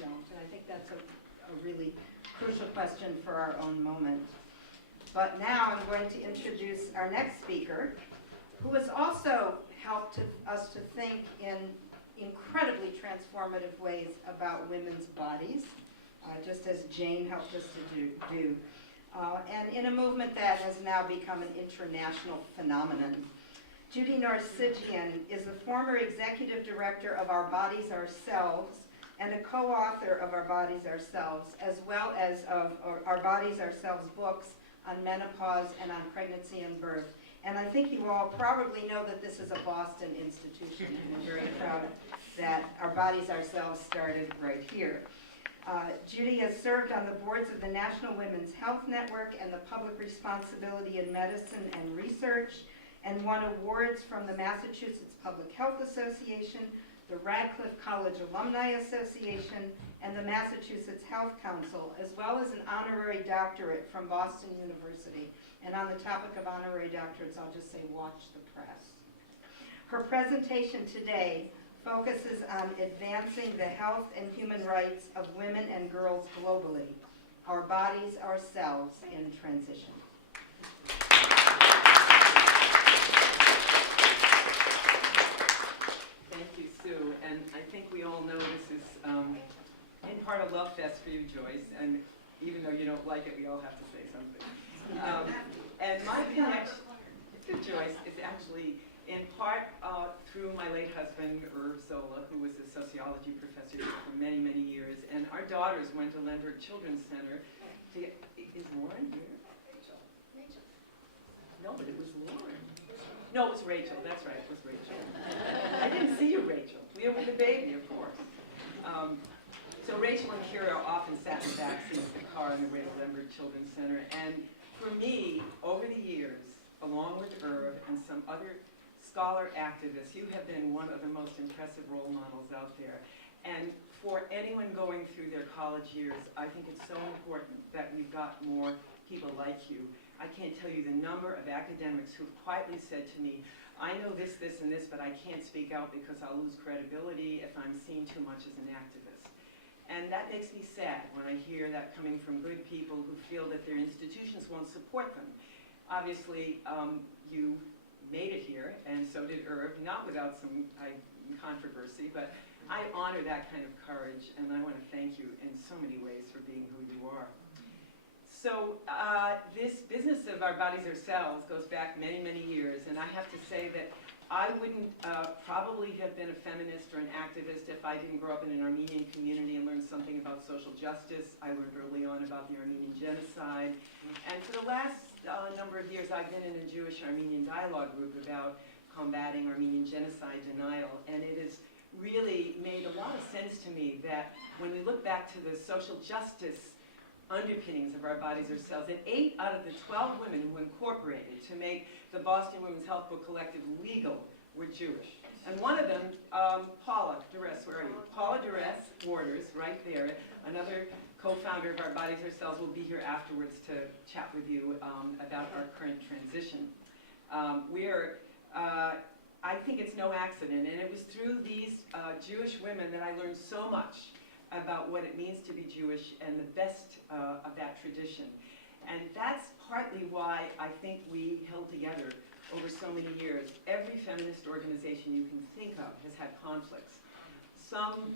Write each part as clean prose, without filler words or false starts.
don't. And I think that's a really crucial question for our own moment. But now I'm going to introduce our next speaker, who has also helped us to think in incredibly transformative ways about women's bodies, just as Jane helped us to do. And in a movement that has now become an international phenomenon. Judy Narsigian is the former executive director of Our Bodies Ourselves and a co-author of Our Bodies Ourselves, as well as of Our Bodies Ourselves books on menopause and on pregnancy and birth. And I think you all probably know that this is a Boston institution, and we're very proud that Our Bodies Ourselves started right here. Judy has served on the boards of the National Women's Health Network and the Public Responsibility in Medicine and Research, and won awards from the Massachusetts Public Health Association, the Radcliffe College Alumni Association, and the Massachusetts Health Council, as well as an honorary doctorate from Boston University. And on the topic of honorary doctorates, I'll just say, watch the press. Her presentation today focuses on advancing the health and human rights of women and girls globally. Our Bodies Ourselves in Transition. Thank you, Sue. And I think we all know this is in part a love fest for you, Joyce. And even though you don't like it, we all have to say something. And my connection to Joyce is actually in part through my late husband, Irv Zola, who was a sociology professor here for many, many years. And our daughters went to Lindbergh Children's Center. Is Lauren here? Rachel. No, but it was Lauren. No, it was Rachel. That's right, it was Rachel. I didn't see you, Rachel. We were with the baby, of course. So Rachel and Kira often sat in the back seats of the car on the way to Lindbergh Children's Center. And for me, over the years, along with Irv and some other scholar activists, you have been one of the most impressive role models out there. And for anyone going through their college years, I think it's so important that we've got more people like you. I can't tell you the number of academics who've quietly said to me, I know this, this, and this, but I can't speak out because I'll lose credibility if I'm seen too much as an activist. And that makes me sad when I hear that coming from good people who feel that their institutions won't support them. Obviously, you made it here, and so did Irv, not without some controversy, but I honor that kind of courage, and I want to thank you in so many ways for being who you are. So this business of Our Bodies Ourselves goes back many, many years, and I have to say that I wouldn't probably have been a feminist or an activist if I didn't grow up in an Armenian community and learn something about social justice. I learned early on about the Armenian genocide, and for the last number of years I've been in a Jewish-Armenian dialogue group about combating Armenian genocide denial, and it has really made a lot of sense to me that when we look back to the social justice underpinnings of Our Bodies Ourselves, that 8 out of the 12 women who incorporated to make the Boston Women's Health Book Collective legal were Jewish. And one of them, Paula Duress, where are you? Paula Duress, Borders, right there, another co-founder of Our Bodies Ourselves, will be here afterwards to chat with you about our current transition. I think it's no accident, and it was through these Jewish women that I learned so much about what it means to be Jewish and the best of that tradition. And that's partly why I think we held together over so many years. Every feminist organization you can think of has had conflicts. Some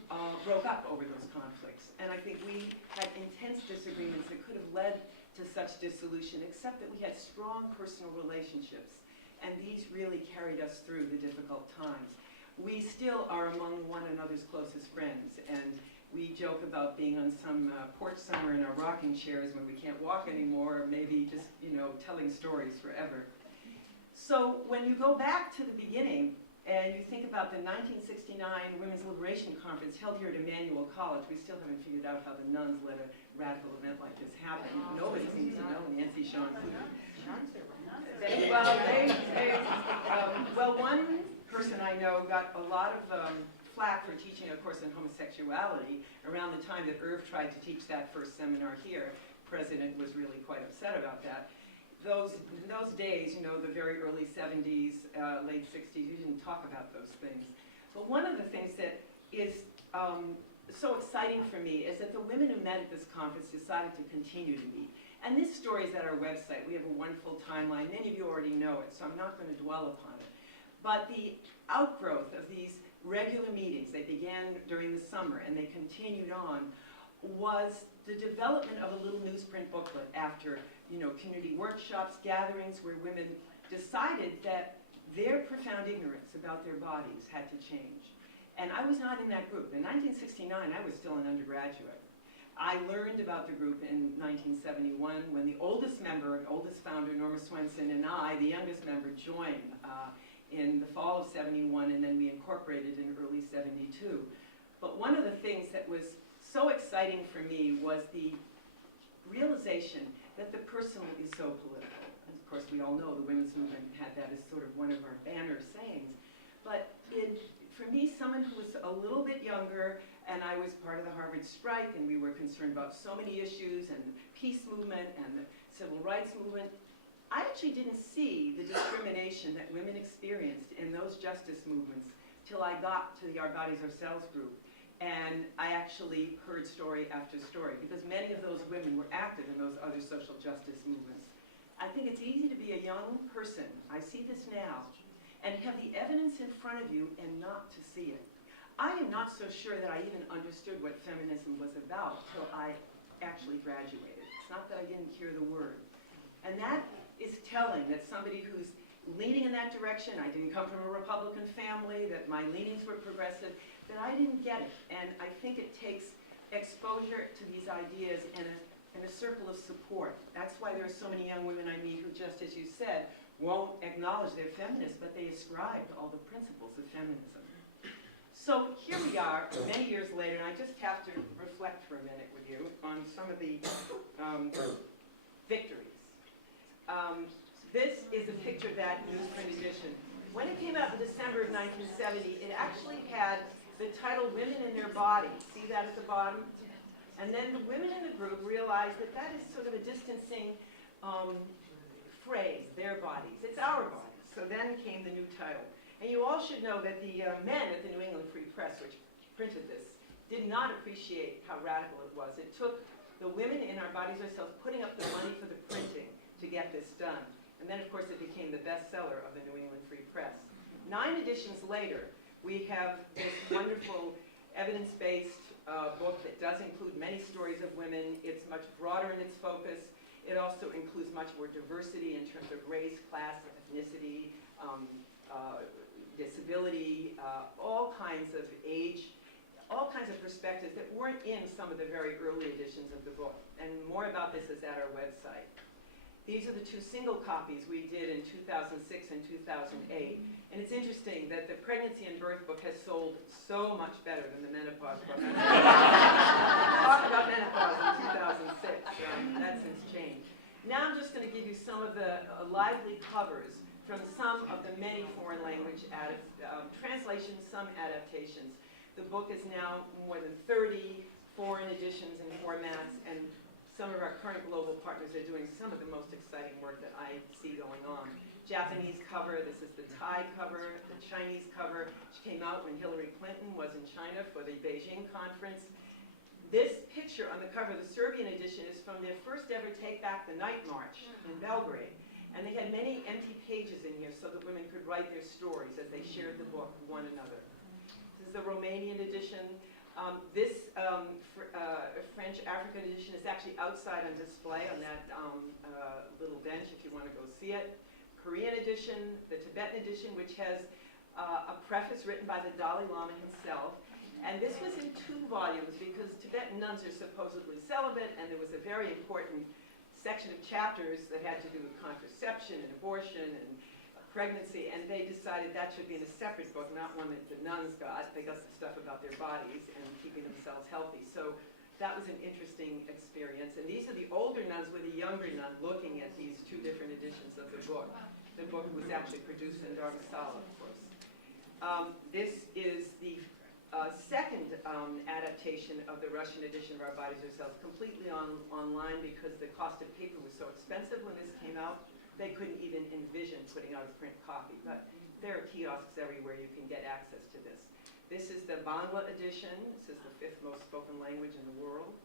broke up over those conflicts, and I think we had intense disagreements that could have led to such dissolution, except that we had strong personal relationships, and these really carried us through the difficult times. We still are among one another's closest friends, and we joke about being on some porch somewhere in our rocking chairs when we can't walk anymore, or maybe just, telling stories forever. So when you go back to the beginning, and you think about the 1969 Women's Liberation Conference held here at Emmanuel College, we still haven't figured out how the nuns let a radical event like this happen. Nobody seems to know. Nancy Sean. Well, one person I know got a lot of flack for teaching a course on homosexuality around the time that Irv tried to teach that first seminar here. The president was really quite upset about that. In those days, the very early 70s, late 60s, you didn't talk about those things. But one of the things that is so exciting for me is that the women who met at this conference decided to continue to meet. And this story is at our website. We have a wonderful timeline. Many of you already know it, so I'm not going to dwell upon it. But the outgrowth of these regular meetings, they began during the summer and they continued on, was the development of a little newsprint booklet after, community workshops, gatherings where women decided that their profound ignorance about their bodies had to change. And I was not in that group. In 1969, I was still an undergraduate. I learned about the group in 1971 when the oldest member and oldest founder, Norma Swenson, and I, the youngest member, joined in the fall of 71, and then we incorporated in early 72. But one of the things that was so exciting for me was the realization that the personal is so political. And of course, we all know the women's movement had that as sort of one of our banner sayings. But for me, someone who was a little bit younger, and I was part of the Harvard strike, and we were concerned about so many issues, and the peace movement, and the civil rights movement, I actually didn't see the discrimination that women experienced in those justice movements till I got to the Our Bodies, Ourselves group. And I actually heard story after story, because many of those women were active in those other social justice movements. I think it's easy to be a young person, I see this now, and have the evidence in front of you and not to see it. I am not so sure that I even understood what feminism was about till I actually graduated. It's not that I didn't hear the word. And that is telling that somebody who's leaning in that direction, I didn't come from a Republican family, that my leanings were progressive, that I didn't get it. And I think it takes exposure to these ideas and a circle of support. That's why there are so many young women I meet who, just as you said, won't acknowledge they're feminists, but they ascribe to all the principles of feminism. So here we are, many years later, and I just have to reflect for a minute with you on some of the victories. This is a picture of that newsprint edition. When it came out in December of 1970, it actually had the title Women in Their Bodies. See that at the bottom? And then the women in the group realized that that is sort of a distancing phrase, their bodies. It's our bodies. So then came the new title. And you all should know that the men at the New England Free Press, which printed this, did not appreciate how radical it was. It took the women in Our Bodies, Ourselves putting up the money for the printing to get this done. And then, of course, it became the bestseller of the New England Free Press. 9 editions later, we have this wonderful evidence-based book that does include many stories of women. It's much broader in its focus. It also includes much more diversity in terms of race, class, ethnicity, disability, all kinds of age, all kinds of perspectives that weren't in some of the very early editions of the book. And more about this is at our website. These are the 2 single copies we did in 2006 and 2008. And it's interesting that the pregnancy and birth book has sold so much better than the menopause book. Talk about menopause in 2006. That's since changed. Now I'm just going to give you some of the lively covers from some of the many foreign language translations, some adaptations. The book is now more than 30 foreign editions and formats, and some of our current global partners are doing some of the most exciting work that I see going on. Japanese cover, this is the Thai cover, the Chinese cover, which came out when Hillary Clinton was in China for the Beijing conference. This picture on the cover, the Serbian edition, is from their first ever Take Back the Night March in Belgrade. And they had many empty pages in here so that women could write their stories as they shared the book with one another. This is the Romanian edition. This French African edition is actually outside on display on that little bench if you want to go see it. Korean edition, the Tibetan edition, which has a preface written by the Dalai Lama himself. And this was in 2 volumes because Tibetan nuns are supposedly celibate, and there was a very important section of chapters that had to do with contraception and abortion and pregnancy, and they decided that should be in a separate book, not one that the nuns got. They got the stuff about their bodies and keeping themselves healthy. So that was an interesting experience. And these are the older nuns with a younger nun looking at these 2 different editions of the book. The book was actually produced in Dharamsala, of course. This is the second adaptation of the Russian edition of Our Bodies, Ourselves, completely online because the cost of paper was so expensive when this came out. They couldn't even envision putting out a print copy. But there are kiosks everywhere you can get access to this. This is the Bangla edition. This is the 5th most spoken language in the world.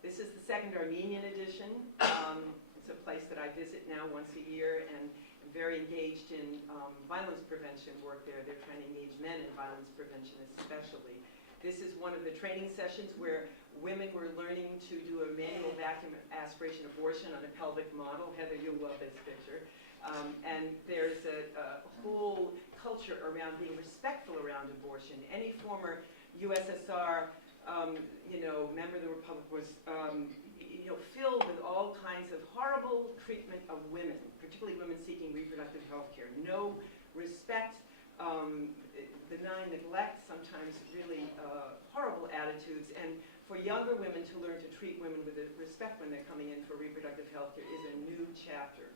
This is the 2nd Armenian edition. It's a place that I visit now once a year, and I'm very engaged in violence prevention work there. They're trying to engage men in violence prevention especially. This is one of the training sessions where women were learning to do a manual vacuum aspiration abortion on a pelvic model. Heather, you'll love this picture. And there's a whole culture around being respectful around abortion. Any former USSR, member of the Republic was, filled with all kinds of horrible treatment of women, particularly women seeking reproductive health care. No respect, benign neglect, sometimes really horrible attitudes. And for younger women to learn to treat women with respect when they're coming in for reproductive health care is a new chapter.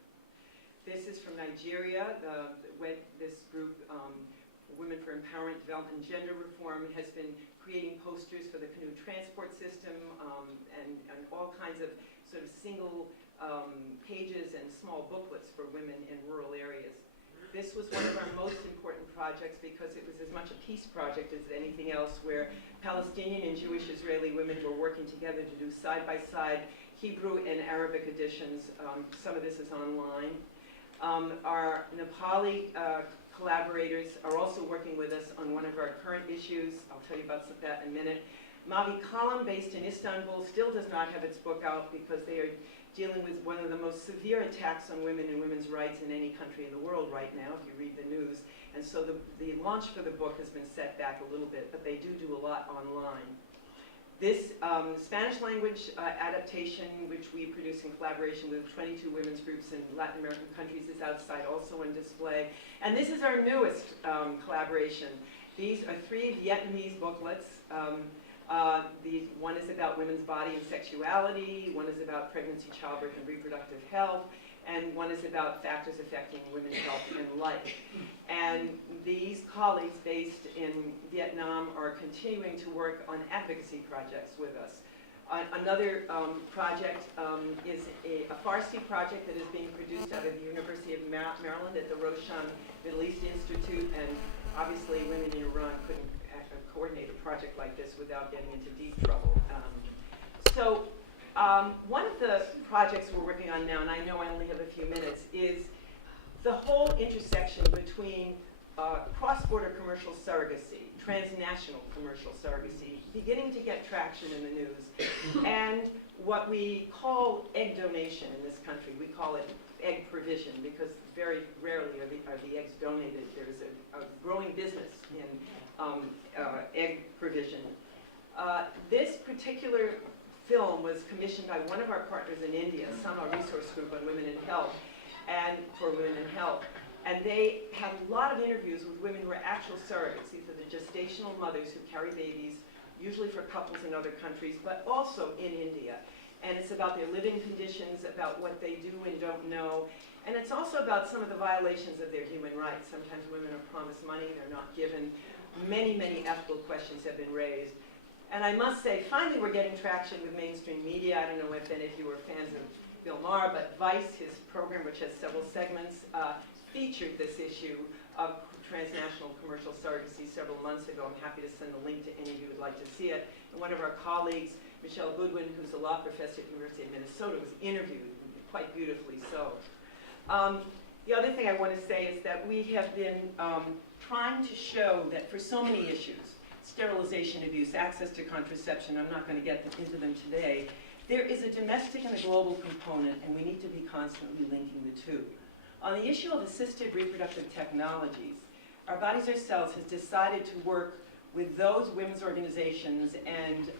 This is from Nigeria. This group, Women for Empowerment, Development, and Gender Reform, has been creating posters for the canoe transport system and all kinds of sort of single pages and small booklets for women in rural areas. This was one of our most important projects because it was as much a peace project as anything else, where Palestinian and Jewish Israeli women were working together to do side-by-side Hebrew and Arabic editions. Some of this is online. Our Nepali collaborators are also working with us on one of our current issues. I'll tell you about that in a minute. Mavi Kalam, based in Istanbul, still does not have its book out because they are dealing with one of the most severe attacks on women and women's rights in any country in the world right now, if you read the news. And so the launch for the book has been set back a little bit, but they do a lot online. This Spanish language adaptation, which we produce in collaboration with 22 women's groups in Latin American countries, is outside also on display. And this is our newest collaboration. These are 3 Vietnamese booklets. One is about women's body and sexuality, one is about pregnancy, childbirth, and reproductive health, and one is about factors affecting women's health and life. And these colleagues based in Vietnam are continuing to work on advocacy projects with us. Another project is a Farsi project that is being produced out of the University of Maryland at the Roshan Middle East Institute, and obviously women in Iran couldn't coordinate a project like this without getting into deep trouble. One of the projects we're working on now, and I know I only have a few minutes, is the whole intersection between cross-border commercial surrogacy, transnational commercial surrogacy, beginning to get traction in the news, and what we call egg donation in this country. We call it egg provision because very rarely are the eggs donated. There's a growing business in egg provision. This particular film was commissioned by one of our partners in India, Sama Resource Group on Women in Health, and for Women in Health. And they had a lot of interviews with women who are actual surrogates. These are the gestational mothers who carry babies, usually for couples in other countries, but also in India. And it's about their living conditions, about what they do and don't know. And it's also about some of the violations of their human rights. Sometimes women are promised money, they're not given. Many, many ethical questions have been raised. And I must say, finally we're getting traction with mainstream media. I don't know if any of you are fans of Bill Maher, but Vice, his program, which has several segments, featured this issue of transnational commercial surrogacy several months ago. I'm happy to send a link to any of you who would like to see it. And one of our colleagues, Michelle Goodwin, who's a law professor at the University of Minnesota, was interviewed, quite beautifully so. The other thing I want to say is that we have been trying to show that for so many issues, sterilization, abuse, access to contraception, I'm not going to get into them today, there is a domestic and a global component, and we need to be constantly linking the two. On the issue of assisted reproductive technologies, Our Bodies, Our Cells has decided to work with those women's organizations and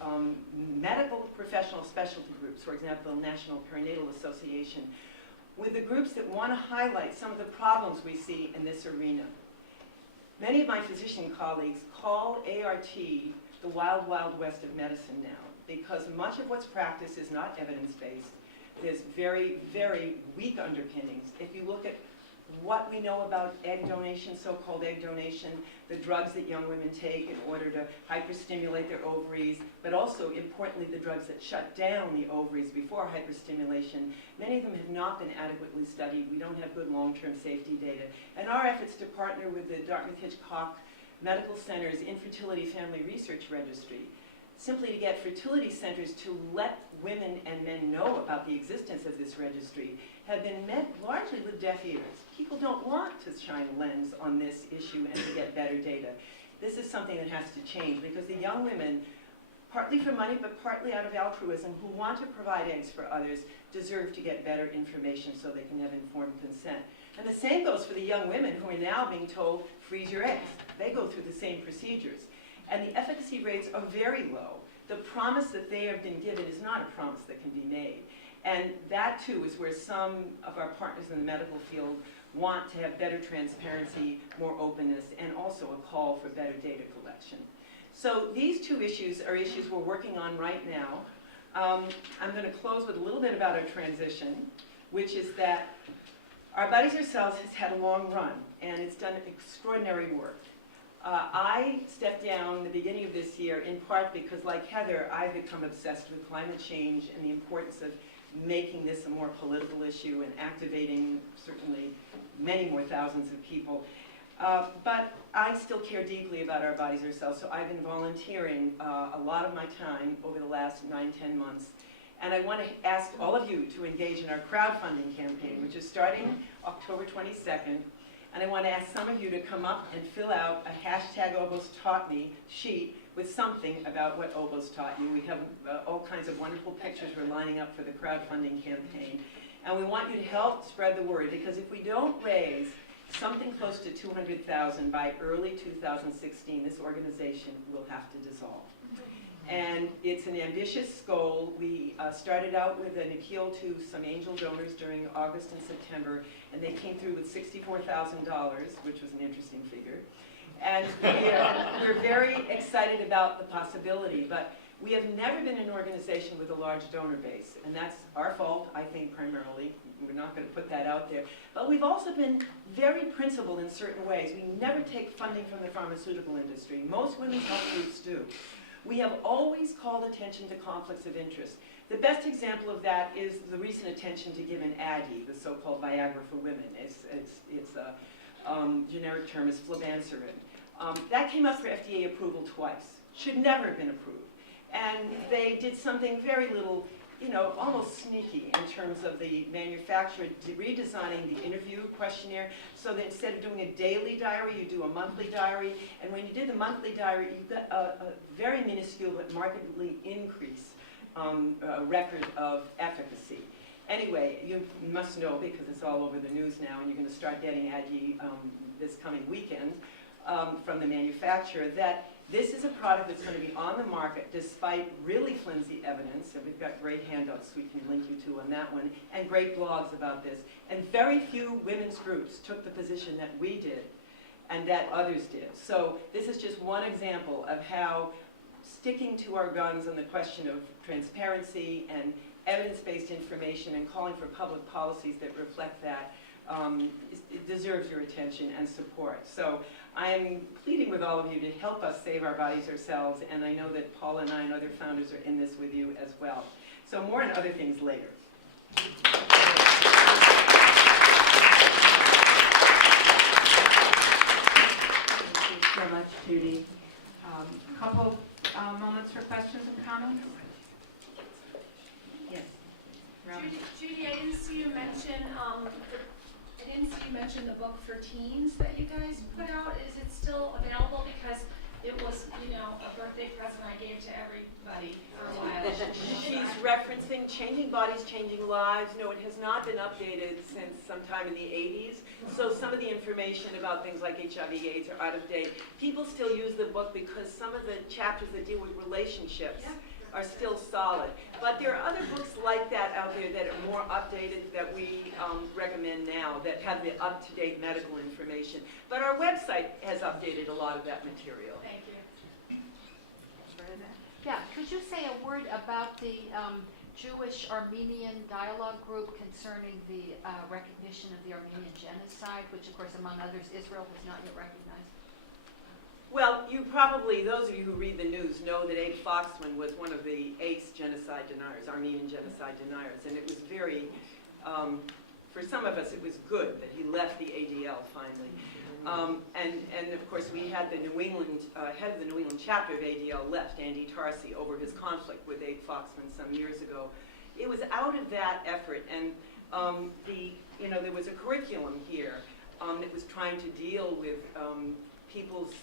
medical professional specialty groups, for example, the National Perinatal Association, with the groups that want to highlight some of the problems we see in this arena. Many of my physician colleagues call ART the wild, wild west of medicine now, because much of what's practiced is not evidence-based. There's very, very weak underpinnings. If you look at what we know about egg donation, so-called egg donation, the drugs that young women take in order to hyperstimulate their ovaries, but also, importantly, the drugs that shut down the ovaries before hyperstimulation, many of them have not been adequately studied. We don't have good long-term safety data. And our efforts to partner with the Dartmouth-Hitchcock medical centers infertility family research registry, simply to get fertility centers to let women and men know about the existence of this registry, have been met largely with deaf ears. People don't want to shine a lens on this issue and to get better data. This is something that has to change because the young women, partly for money but partly out of altruism, who want to provide eggs for others, deserve to get better information so they can have informed consent. And the same goes for the young women who are now being told, freeze your eggs. They go through the same procedures. And the efficacy rates are very low. The promise that they have been given is not a promise that can be made. And that, too, is where some of our partners in the medical field want to have better transparency, more openness, and also a call for better data collection. So these two issues are issues we're working on right now. I'm going to close with a little bit about our transition, which is that our Bodies Ourselves has had a long run, and it's done extraordinary work. I stepped down the beginning of this year in part because, like Heather, I've become obsessed with climate change and the importance of making this a more political issue and activating certainly many more thousands of people. But I still care deeply about our Bodies Ourselves, so I've been volunteering a lot of my time over the last 9-10 months. And I want to ask all of you to engage in our crowdfunding campaign, which is starting October 22nd. And I want to ask some of you to come up and fill out a hashtag #OBOSTaughtMe sheet with something about what Obos taught you. We have all kinds of wonderful pictures we're lining up for the crowdfunding campaign. And we want you to help spread the word, because if we don't raise something close to $200,000 by early 2016, this organization will have to dissolve. And it's an ambitious goal. We started out with an appeal to some angel donors during August and September, and they came through with $64,000, which was an interesting figure. And we're very excited about the possibility, but we have never been an organization with a large donor base, and that's our fault, I think, primarily. We're not going to put that out there. But we've also been very principled in certain ways. We never take funding from the pharmaceutical industry. Most women's health groups do. We have always called attention to conflicts of interest. The best example of that is the recent attention to give an ADI, the so-called Viagra for women. Its generic term is flibanserin. That came up for FDA approval twice. Should never have been approved. And they did something very little, almost sneaky in terms of the manufacturer redesigning the interview questionnaire so that instead of doing a daily diary, you do a monthly diary. And when you did the monthly diary, you got a very minuscule but markedly increased record of efficacy. Anyway, you must know, because it's all over the news now, and you're going to start getting ADGI this coming weekend from the manufacturer, that this is a product that's going to be on the market despite really flimsy evidence, and we've got great handouts we can link you to on that one, and great blogs about this. And very few women's groups took the position that we did and that others did. So this is just one example of how sticking to our guns on the question of transparency and evidence-based information and calling for public policies that reflect that it deserves your attention and support. So I am pleading with all of you to help us save our bodies ourselves, and I know that Paula and I and other founders are in this with you as well. So more on other things later. Thank you so much, Judy. A couple moments for questions and comments. Yes. Robin. Judy, I didn't see you mention the book for teens that you guys put out. Is it still available? Because it was, a birthday present I gave to everybody for a while. She's referencing Changing Bodies, Changing Lives. No, it has not been updated since sometime in the 80s. So some of the information about things like HIV/AIDS are out of date. People still use the book because some of the chapters that deal with relationships are still solid. But there are other books like that out there that are more updated that we recommend now that have the up-to-date medical information. But our website has updated a lot of that material. Thank you. Yeah, could you say a word about the Jewish-Armenian dialogue group concerning the recognition of the Armenian genocide, which of course, among others, Israel has not yet recognized? Well, you probably, those of you who read the news, know that Abe Foxman was one of the ace genocide deniers, Armenian genocide deniers, and it was very, for some of us, it was good that he left the ADL finally. And of course, we had the New England, head of the New England chapter of ADL left, Andy Tarsi, over his conflict with Abe Foxman some years ago. It was out of that effort, and there was a curriculum here that was trying to deal with people's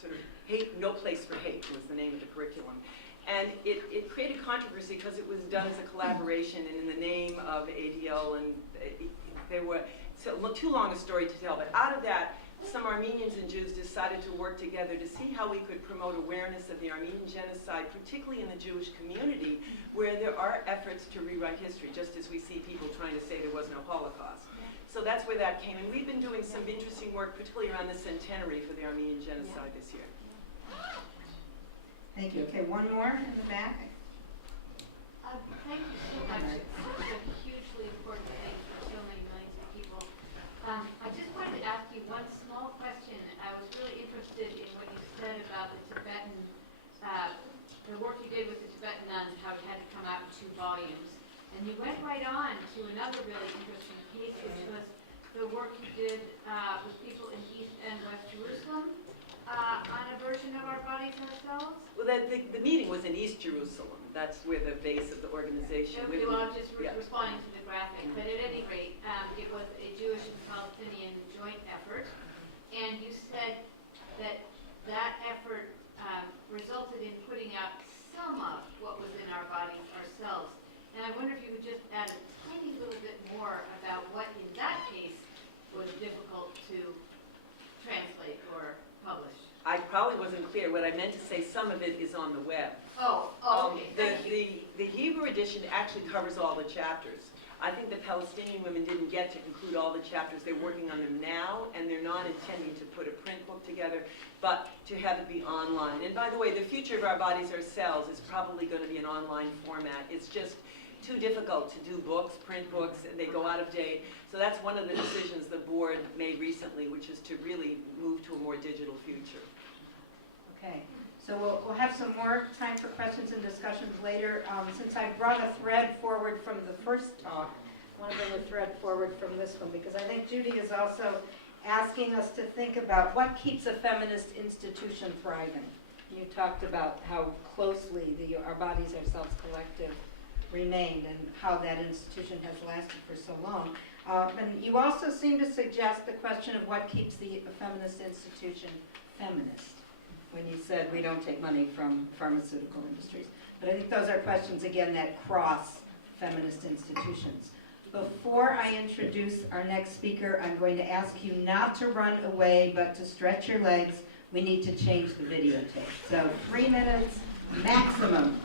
sort of hate, no place for hate was the name of the curriculum. And it created controversy because it was done as a collaboration and in the name of ADL, and there were, so too long a story to tell, but out of that, some Armenians and Jews decided to work together to see how we could promote awareness of the Armenian genocide, particularly in the Jewish community, where there are efforts to rewrite history, just as we see people trying to say there was no Holocaust. So that's where that came, and we've been doing some interesting work, particularly around the centenary for the Armenian genocide this year. Thank you. Okay, one more in the back. Thank you so much. It's such a hugely important thing for so many millions of people. I just wanted to ask you one small question. I was really interested in what you said about the Tibetan, the work you did with the Tibetan nuns, how it had to come out in 2 volumes. And you went right on to another really interesting piece, which was the work you did with people in East and West Jerusalem on a version of Our Bodies, Ourselves. Well, the meeting was in East Jerusalem. That's where the base of the organization. Okay, well, I'm just yeah. responding to the graphic, but at any rate, it was a Jewish and Palestinian joint effort, and you said that that effort resulted in putting out some of what was in Our Bodies, Ourselves. And I wonder if you could just add a tiny little bit more about what in that case was difficult to translate or publish. I probably wasn't clear. What I meant to say, some of it is on the web. Okay. The Hebrew edition actually covers all the chapters. I think the Palestinian women didn't get to include all the chapters. They're working on them now, and they're not intending to put a print book together, but to have it be online. And by the way, the future of Our Bodies, Ourselves is probably going to be an online format. It's just too difficult to do books, print books, and they go out of date. So that's one of the decisions the board made recently, which is to really move to a more digital future. Okay, so we'll have some more time for questions and discussions later. Since I brought a thread forward from the first talk, I want to bring a thread forward from this one, because I think Judy is also asking us to think about what keeps a feminist institution thriving. You talked about how closely the Our Bodies, Ourselves collective remained and how that institution has lasted for so long. And you also seem to suggest the question of what keeps the feminist institution feminist, when you said we don't take money from pharmaceutical industries. But I think those are questions, again, that cross feminist institutions. Before I introduce our next speaker, I'm going to ask you not to run away, but to stretch your legs. We need to change the videotape. So 3 minutes maximum.